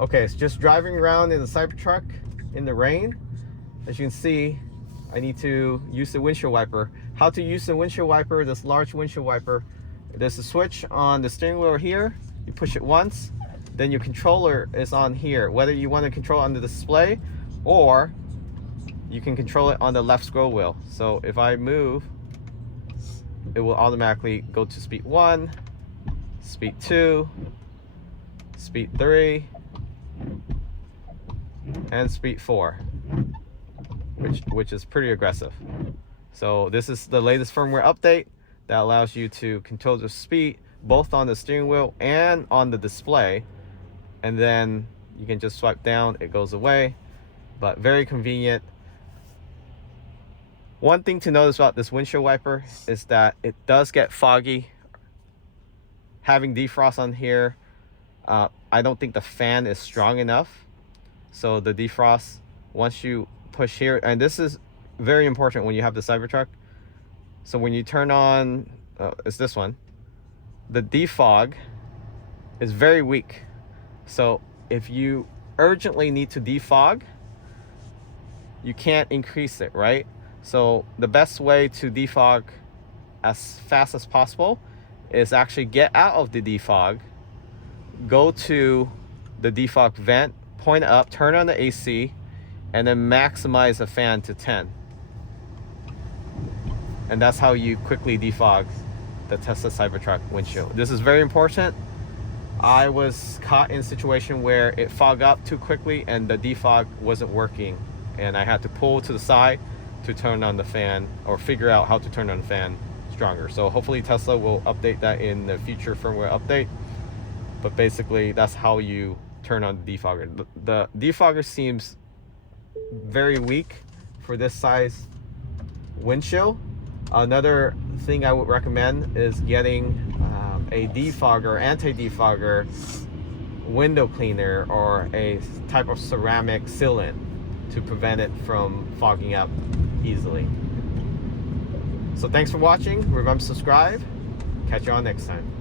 Okay, it's just driving around in the Cybertruck in the rain. As you can see, I need to use the windshield wiper. How to use the windshield wiper, this large windshield wiper. There's a switch on the steering wheel here. You push it once, then your controller is on here. Whether you want to control it on the display or you can control it on the left scroll wheel. So if I move, it will automatically go to speed 1, speed 2, speed 3, and speed 4, which is pretty aggressive. So this is the latest firmware update that allows you to control the speed both on the steering wheel and on the display, and then you can just swipe down, it goes away. But very convenient. One thing to notice about this windshield wiper is that it does get foggy. Having defrost on here, I don't think the fan is strong enough. So the defrost, once you push here, and this is very important when you have the Cybertruck. So when you turn on, it's this one, the defog is very weak. So if you urgently need to defog, you can't increase it, right? So the best way to defog as fast as possible is actually get out of the defog, go to the defog vent, point up, turn on the AC, and then maximize the fan to 10. And that's how you quickly defog the Tesla Cybertruck windshield. This is very important. I was caught in a situation where it fogged up too quickly and the defog wasn't working, and I had to pull to the side to turn on the fan, or figure out how to turn on the fan stronger. So hopefully Tesla will update that in the future firmware update. But basically that's how you turn on the defogger. The defogger seems very weak for this size windshield. Another thing I would recommend is getting a defogger, anti-defogger window cleaner, or a type of ceramic sealant to prevent it from fogging up easily. So thanks for watching. Remember to subscribe. Catch you on next time.